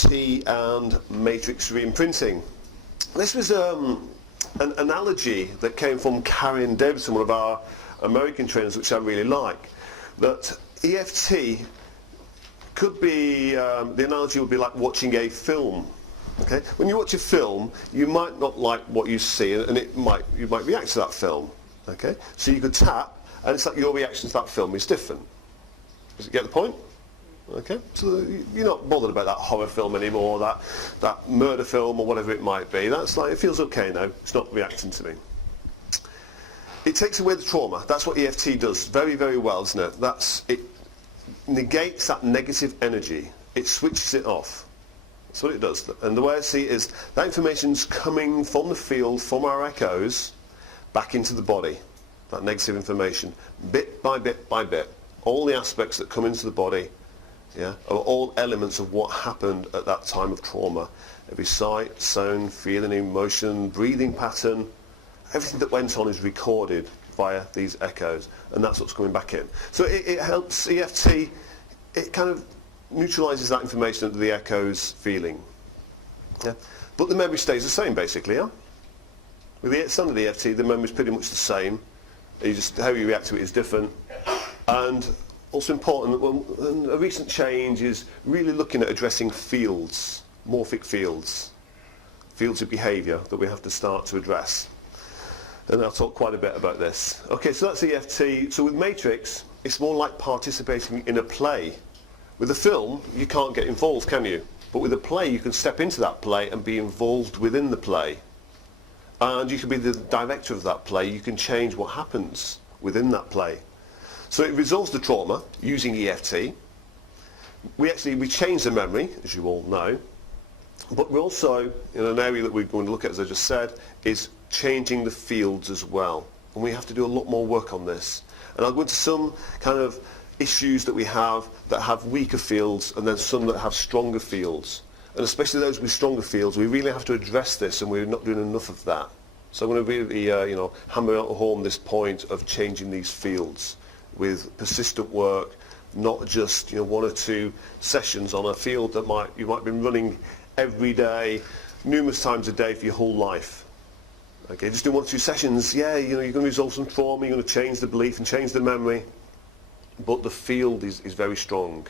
EFT and Matrix Reimprinting. This was an analogy that came from Karen Davidson, one of our American trainers, which I really like. That EFT could be, the analogy would be like watching a film. Okay? When you watch a film, you might not like what you see, and you might react to that film. Okay? So you could tap, and it's like your reaction to that film is different. Does it get the point? Okay, so you're not bothered about that horror film anymore, that murder film or whatever it might be. That's like, it feels okay now, it's not reacting to me. It takes away the trauma. That's what EFT does very, very well, isn't it? It negates that negative energy. It switches it off. That's what it does. And the way I see it is that information's coming from the field, from our echoes, back into the body. That negative information, bit by bit by bit. All the aspects that come into the body, yeah, are all elements of what happened at that time of trauma. Every sight, sound, feeling, emotion, breathing pattern, everything that went on is recorded via these echoes, and that's what's coming back in. So it helps EFT, it kind of neutralises that information that the echoes feeling. Yeah? But the memory stays the same basically, yeah? With the standard EFT, the memory is pretty much the same. How you react to it is different. And also important, a recent change is really looking at addressing fields, morphic fields of behaviour that we have to start to address. And I'll talk quite a bit about this. Okay, so that's EFT. So with Matrix, it's more like participating in a play. With a film, you can't get involved, can you? But with a play, you can step into that play and be involved within the play. And you can be the director of that play. You can change what happens within that play. So it resolves the trauma using EFT. We change the memory, as you all know, but we're also, in an area that we're going to look at, as I just said, is changing the fields as well. And we have to do a lot more work on this. And I'll go into some kind of issues that we have that have weaker fields, and then some that have stronger fields. And especially those with stronger fields, we really have to address this, and we're not doing enough of that. So I'm going to really, hammer home this point of changing these fields with persistent work, not just 1 or 2 sessions on a field that you might be running every day, numerous times a day for your whole life. Okay, just do 1 or 2 sessions, yeah, you're going to resolve some trauma, you're going to change the belief and change the memory, but the field is very strong.